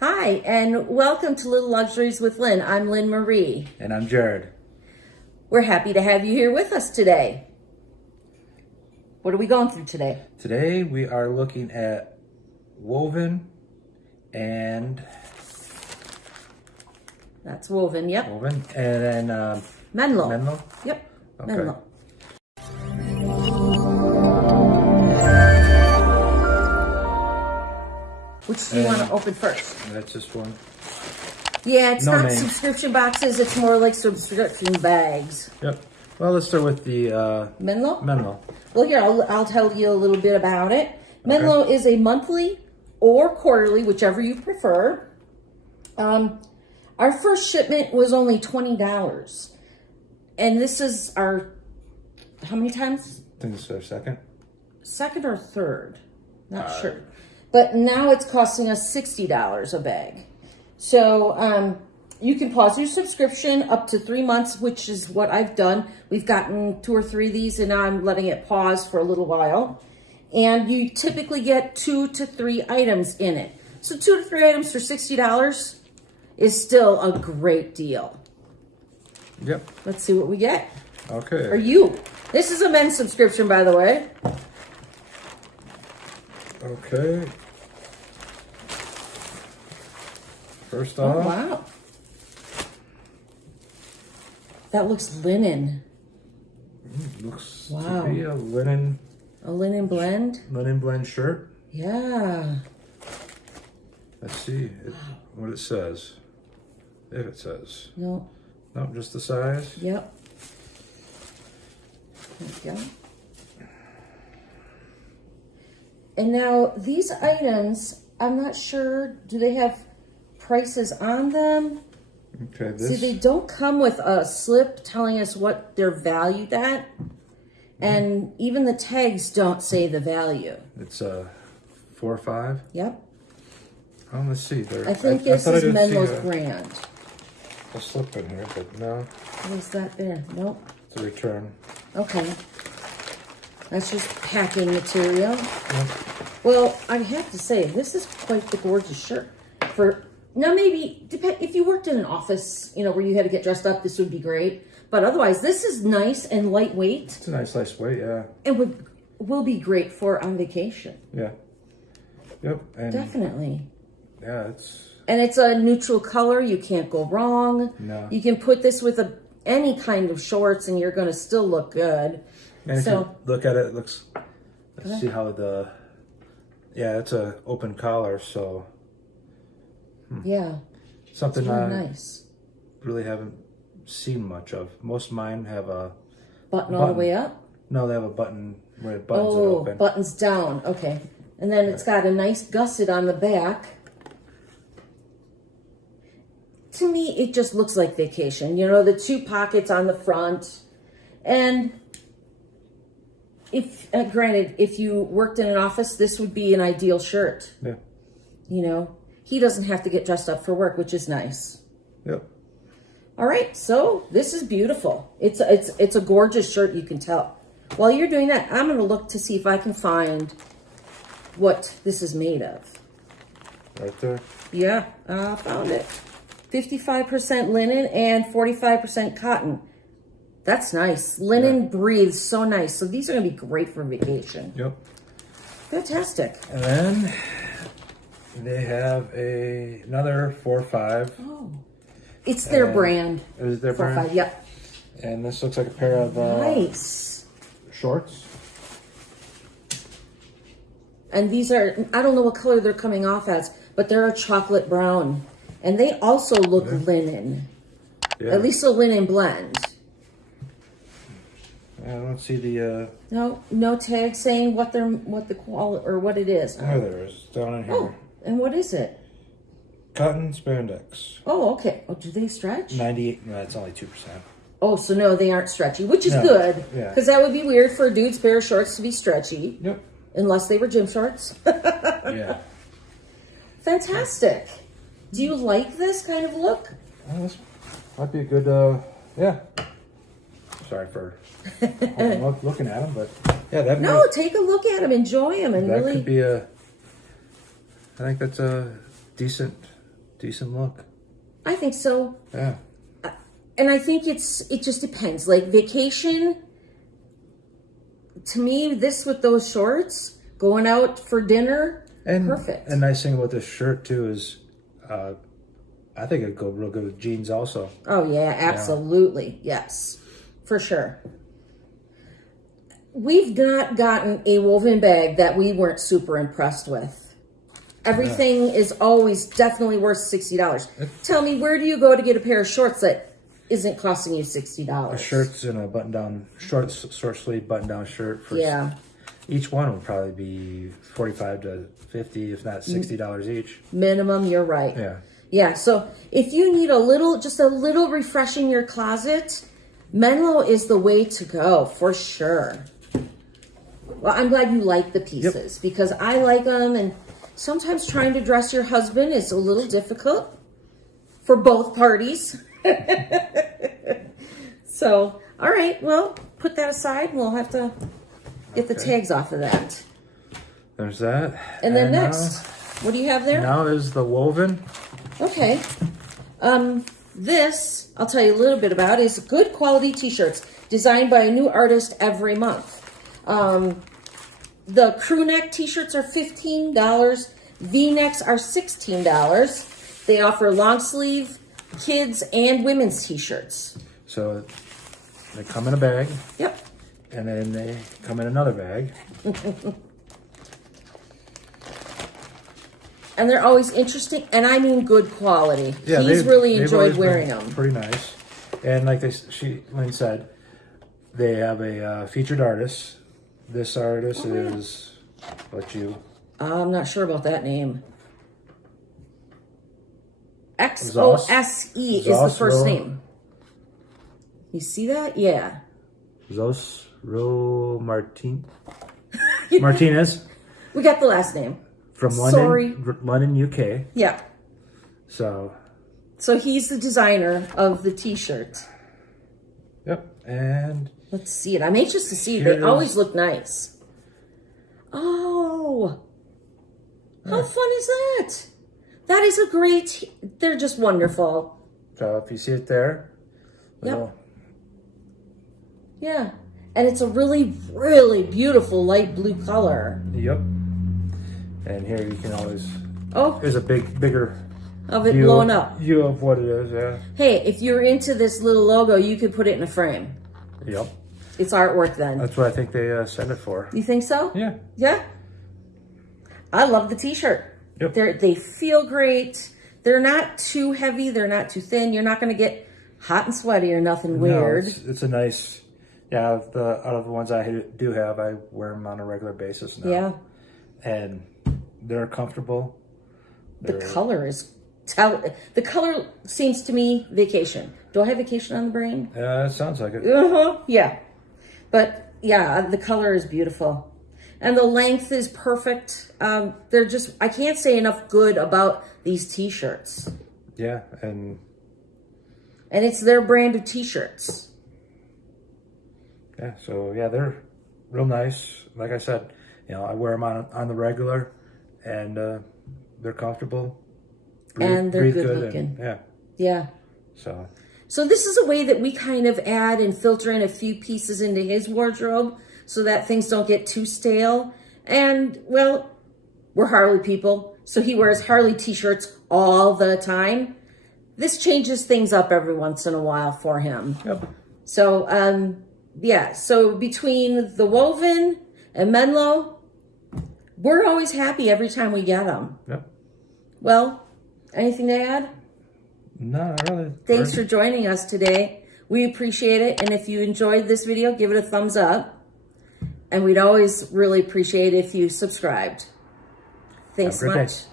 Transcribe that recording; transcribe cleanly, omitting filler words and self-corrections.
Hi, and welcome to Little Luxuries with Lynn. I'm Lynn Marie. And I'm Jared. We're happy to have you here with us today. What are we going through today? Today we are looking at Woven and... That's Woven, yep. Woven, and then... Menlo. Menlo? Yep, Okay. Menlo. Which do you want to open first? That's this one. Yeah, it's not name. Subscription boxes, it's more like subscription bags. Yep. Well, let's start with the... Menlo? Menlo. Well, here, I'll tell you a little bit about it. Menlo is a monthly or quarterly, whichever you prefer. Our first shipment was only $20. And this is our, how many times? I think this is our second. Second or third, not sure. But now it's costing us $60 a bag. So you can pause your subscription up to 3 months, which is what I've done. We've gotten 2 or 3 of these, and now I'm letting it pause for a little while. And you typically get 2 to 3 items in it. So 2 to 3 items for $60 is still a great deal. Yep. Let's see what we get. Okay. Or you. This is a men's subscription, by the way. Okay. First Oh, off... wow. That looks linen. Looks Wow. to be a linen... A linen blend? Linen blend shirt. Yeah. Let's see what it says. If it says. No. Nope, just the size. Yep. There you go. And now these items, I'm not sure, do they have prices on them? Okay, this... See, they don't come with a slip telling us what they're valued at. And even the tags don't say the value. It's 4 or 5. Yep. Oh, let's see. I think this is Menlo's brand. A slip in here, but no. What is that there? Nope. It's a return. Okay. That's just packing material. Yep. Well, I have to say, this is quite the gorgeous shirt. Now, maybe, if you worked in an office, you know, where you had to get dressed up, this would be great. But otherwise, this is nice and lightweight. It's a nice lightweight, yeah. And will be great for on vacation. Yeah. Yep. And definitely. Yeah, it's... And it's a neutral color. You can't go wrong. No. You can put this with any kind of shorts and you're going to still look good. And so, if you look at it, it looks... Let's see how the... Yeah, it's a open collar, so... Yeah. Something it's really I nice. Really haven't seen much of. Most of mine have a... Button all the way up? No, they have a button where it buttons it open. Oh, buttons down. Okay. And then it's got a nice gusset on the back. To me, it just looks like vacation. You know, the 2 pockets on the front. And if, granted, if you worked in an office, this would be an ideal shirt. Yeah. You know, he doesn't have to get dressed up for work, which is nice. Yep. All right, so this is beautiful. It's a gorgeous shirt, you can tell. While you're doing that, I'm going to look to see if I can find what this is made of. Right there. Yeah, I found it. 55% linen and 45% cotton. That's nice. Linen breathes so nice. So these are going to be great for vacation. Yep. Fantastic. And then they have another 4 or 5. Oh. It's their brand. Is it their 4 or brand? 5, yep. And this looks like a pair of nice shorts. And these are, I don't know what color they're coming off as, but they're a chocolate brown. And they also look linen. Yeah. At least a linen blend. I don't see the No tag saying what the quality or what it is. Oh, there is down in here. Oh, and what is it? Cotton spandex. Oh, okay. Oh, do they stretch? 98. No, it's only 2%. Oh, so no, they aren't stretchy, which is good. Yeah. Because that would be weird for a dude's pair of shorts to be stretchy. Yep. Unless they were gym shorts. Yeah. Fantastic. Do you like this kind of look? This might be a good, yeah. Sorry for looking at them, but yeah, that. No, take a look at them, enjoy them, and that really. could be a. I think that's a decent decent look. I think so. Yeah. And I think it just depends. Like vacation, to me, this with those shorts, going out for dinner, perfect. And nice thing about this shirt too is, I think it'd go real good with jeans also. Oh yeah, absolutely. Yeah. Yes, for sure. We've not gotten a woven bag that we weren't super impressed with. Everything is always definitely worth $60. Tell me, where do you go to get a pair of shorts that isn't costing you $60? A shirt's in a button-down, short sleeve button-down shirt. For each one would probably be $45 to $50, if not $60 each. Minimum, you're right. Yeah. Yeah, so if you need just a little refreshing your closet, Menlo is the way to go, for sure. Well, I'm glad you like the pieces because I like them, and sometimes trying to dress your husband is a little difficult for both parties. So, all right, well, put that aside. We'll have to get the tags off of that. There's that. And then next, what do you have there? Now is the woven. Okay. This, I'll tell you a little bit about, is good quality t-shirts designed by a new artist every month. The crew neck t-shirts are $15. V-necks are $16. They offer long sleeve, kids, and women's t-shirts. So they come in a bag. Yep. And then they come in another bag. And they're always interesting, and I mean good quality. Yeah, He's really enjoyed wearing them. Pretty nice. And like Lynn said, they have a featured artist. This artist is, I'm not sure about that name. XOSE is the first name. You see that? Yeah. Zosro Martinez. We got the last name. From London, UK. Yeah. So he's the designer of the t-shirt. Yep. And let's see it. I'm anxious to see it. They always look nice. Oh. How fun is that? That is a great, they're just wonderful. So if you see it there. Yep. Yeah. And it's a really, really beautiful light blue color. Yep. And here you can always, there's a bigger of it blowing up. View of what it is, yeah. Hey, if you're into this little logo, you could put it in a frame. Yep. It's artwork then. That's what I think they send it for. You think so? Yeah. Yeah? I love the t-shirt. Yep. They feel great. They're not too heavy. They're not too thin. You're not going to get hot and sweaty or nothing weird. It's a nice, out of the ones I do have, I wear them on a regular basis now. Yeah. And they're comfortable. The color is, the color seems to me vacation. Do I have vacation on the brain? Yeah, it sounds like it. Yeah. But yeah, the color is beautiful. And the length is perfect. They're just, I can't say enough good about these t-shirts. Yeah, and it's their brand of t-shirts. Yeah, so yeah, they're real nice. Like I said, I wear them on the regular, and they're comfortable. And they're good looking. Yeah. So this is a way that we kind of add and filter in a few pieces into his wardrobe so that things don't get too stale. And, well, we're Harley people, so he wears Harley t-shirts all the time. This changes things up every once in a while for him. Yep. So, yeah, so between the Woven and Menlo, we're always happy every time we get them. Yep. Well, anything to add? No, not really. Thanks for joining us today. We appreciate it. And if you enjoyed this video, give it a thumbs up. And we'd always really appreciate it if you subscribed. Thanks so much.